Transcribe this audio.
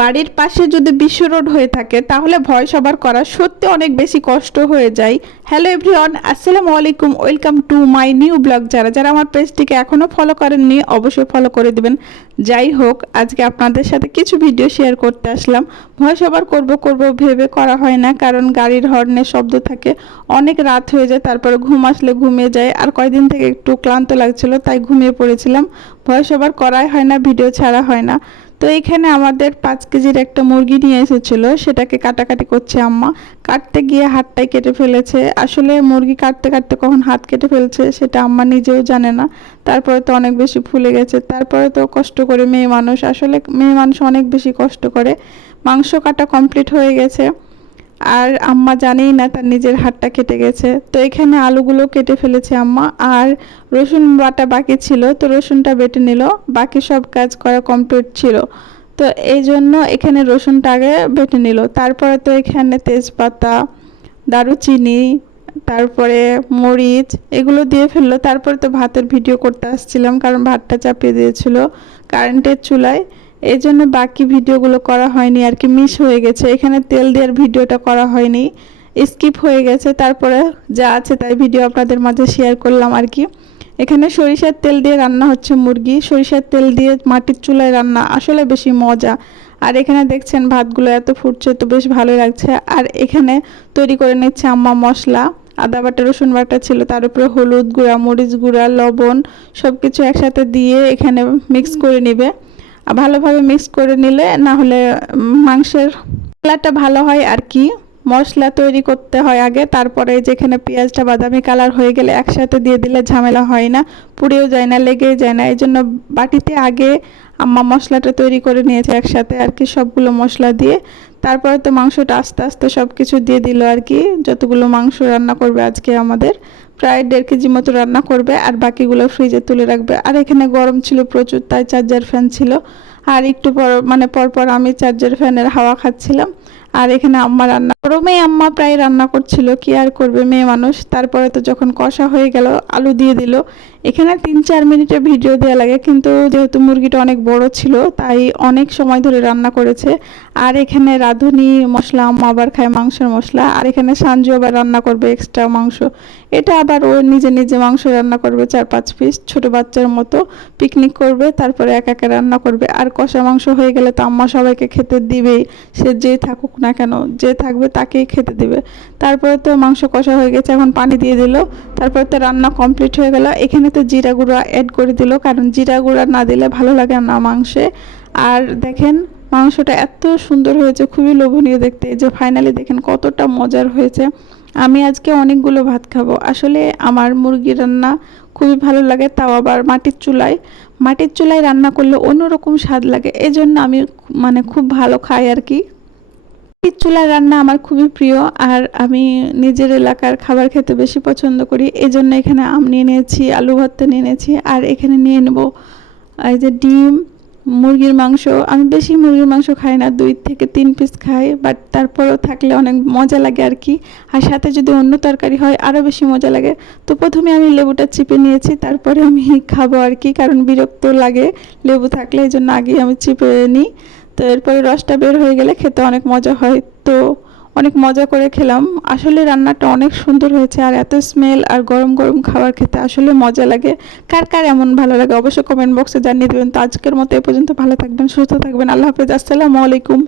বাড়ির পাশে যদি বিশ্ব রোড হয়ে থাকে, তাহলে ভয় সবার করা সত্যি অনেক বেশি কষ্ট হয়ে যায়। হ্যালো এভরিওয়ান আসসালামু আলাইকুম welcome to my new blog যারা যারা আমার পেজটিকে এখনও ফলো করেননি, অবশ্যই ফলো করে দেবেন। যাই হোক, আজকে আপনাদের সাথে কিছু ভিডিও শেয়ার করতে আসলাম। ভয় সবার করব করব, ভেবে করা হয় না, কারণ গাড়ির হর্নের শব্দ থাকে। অনেক রাত হয়ে যায়, তারপরে ঘুম আসলে ঘুমিয়ে যায়। আর কয়দিন থেকে একটু ক্লান্ত লাগছিল, তাই ঘুমিয়ে পড়েছিলাম। ভয় সবার করাই হয় না ভিডিও ছাড়া হয় না। তো এখানে আমাদের পাঁচ কেজির একটা মুরগি নিয়ে এসেছিল, সেটাকে কাটাকাটি করছে আম্মা। কাটতে গিয়ে হাতটাই কেটে ফেলেছে। আসলে মুরগি কাটতে কাটতে কখন হাত কেটে ফেলছে, সেটা আম্মা নিজেও জানে না। তারপরে তো অনেক বেশি ফুলে গেছে। তারপরে তো কষ্ট করে মেয়ে মানুষ, আসলে মেয়ে মানুষ অনেক বেশি কষ্ট করে। মাংস কাটা কমপ্লিট হয়ে গেছে। আর আম্মা জানেই না তার নিজের হাতটা কেটে গেছে। তো এখানে আলুগুলো কেটে ফেলেছে আম্মা। আর রসুন বাটা বাকি ছিল, তো রসুনটা বেটে নিল। বাকি সব কাজ করা কমপ্লিট ছিল। তো এই জন্য এখানে রসুনটা আগে বেটে নিল। তারপরে তো এখানে তেজপাতা, দারুচিনি, তারপরে মরিচ এগুলো দিয়ে ফেলল। তারপরে তো ভাতের ভিডিও করতে আসছিলাম, কারণ ভাতটা চাপিয়ে দিয়েছিল কারেন্টের চুলায়। এই জন্য বাকি ভিডিওগুলো করা হয়নি, আর কি মিস হয়ে গেছে। এখানে তেল দেওয়ার ভিডিওটা করা হয়নি, স্কিপ হয়ে গেছে, তারপরে যা আছে তাই ভিডিও আপনাদের মাঝে শেয়ার করলাম আর কি। এখানে সরিষার তেল দিয়ে রান্না হচ্ছে মুরগি, সরিষার তেল দিয়ে মাটির চুলায় রান্না আসলে বেশি মজা। আর এখানে দেখছেন ভাতগুলো এত ফুটছে, তো বেশ ভালো লাগছে। আর এখানে তৈরি করে নিচ্ছে আম্মা মশলা, আদা বাটা, রসুন বাটা ছিল, তার উপরে হলুদ গুঁড়া, মরিচ গুঁড়া, লবণ সব কিছু একসাথে দিয়ে এখানে মিক্স করে নিবে। ভালোভাবে মিক্স করে নিলে না হলে মাংসের কালারটা ভালো হয় আর কি। মশলা তৈরি করতে হয় আগে, তারপরে যেখানে পেঁয়াজটা, বাদামি কালার হয়ে গেলে একসাথে দিয়ে দিলে ঝামেলা হয় না, পুড়েও যায় না লেগেও যায় না। এই জন্য বাটিতে আগে আম্মা মশলাটা তৈরি করে নিয়েছে একসাথে আর কি, সবগুলো মশলা দিয়ে। তারপরে তো মাংসটা আস্তে আস্তে সব কিছু দিয়ে দিল আর কি, যতগুলো মাংস রান্না করবে আজকে আমাদের। প্রায় দেড় কেজি মতো রান্না করবে আর বাকিগুলো ফ্রিজে তুলে রাখবে। আর এখানে গরম ছিল প্রচুর, তাই চার্জার ফ্যান ছিল। আর একটু পর মানে পরপর আমি চার্জার ফ্যানের হাওয়া খাচ্ছিলাম। আর এখানে আম্মা রান্না গরমে আম্মা প্রায় রান্না করছিল, কি আর করবে মেয়ে মানুষ? তারপরে তো যখন কষা হয়ে গেল, আলু দিয়ে দিল। এখানে তিন চার মিনিটের ভিডিও দেওয়া লাগে, কিন্তু যেহেতু মুরগিটা অনেক বড় ছিল, তাই অনেক সময় ধরে রান্না করেছে। আর এখানে রাঁধুনি মশলা, আম্মা আবার খায় মাংসের মশলা। আর এখানে সাঞ্জু আবার রান্না করবে এক্সট্রা মাংস। এটা আবার ও নিজে নিজে মাংস রান্না করবে, চার পাঁচ পিস ছোট বাচ্চার মতো পিকনিক করবে, তারপরে এক একা রান্না করবে। আর কষা মাংস হয়ে গেলে তো আম্মা সবাইকে খেতে দিবেই, সে যে থাকুক না কেন, যে থাকবে তাকেই খেতে দিবে। তারপরে তো মাংস কষা হয়ে গেছে, এখন পানি দিয়ে দিল। তারপরে তো রান্না কমপ্লিট হয়ে গেল। এখানে তো জিরা গুঁড়া অ্যাড করে দিল, কারণ জিরা গুঁড়া না দিলে ভালো লাগে না মাংসে। আর দেখেন, মাংসটা এত সুন্দর হয়েছে, খুবই লোভনীয় দেখতে। যে ফাইনালি দেখেন কতটা মজার হয়েছে। আমি আজকে অনেকগুলো ভাত খাব। আসলে আমার মুরগি রান্না খুবই ভালো লাগে, তাও আবার মাটির চুলায়। মাটির চুলায় রান্না করলে অন্যরকম স্বাদ লাগে এই জন্য আমি মানে খুব ভালো খাই আর কি। মাটির চুলার রান্না আমার খুবই প্রিয় আর আমি নিজের এলাকার খাবার খেতে বেশি পছন্দ করি। এই জন্য এখানে আম নিয়ে নিয়েছি, আলু ভর্তা নিয়ে নিয়েছি আর এখানে নিয়ে নেব, এই যে ডিম, মুরগির মাংস। আমি বেশি মুরগির মাংস খাই না, দুই থেকে তিন পিস খাই বাট তারপরেও থাকলে অনেক মজা লাগে আর কি। আর সাথে যদি অন্য তরকারি হয় আরও বেশি মজা লাগে। তো প্রথমে আমি লেবুটা চিপে নিয়েছি, তারপরে আমি খাব আর কি, কারণ বিরক্ত লাগে লেবু থাকলে এই জন্য আগেই আমি চিপে নিই। তো এরপরে রসটা বের হয়ে গেলে খেতে অনেক মজা হয়। তো অনেক মজা করে খেলাম। আসলে রান্নাটা অনেক সুন্দর হয়েছে আর এত স্মেল আর গরম গরম খাবার খেতে আসলে মজা লাগে। কার কার এমন ভালো লাগে অবশ্যই কমেন্ট বক্সে জানিয়ে দেবেন। তো আজকের মতো এ পর্যন্ত ভালো থাকবেন, সুস্থ থাকবেন। আল্লাহ হাফেজ। আসসালামু আলাইকুম।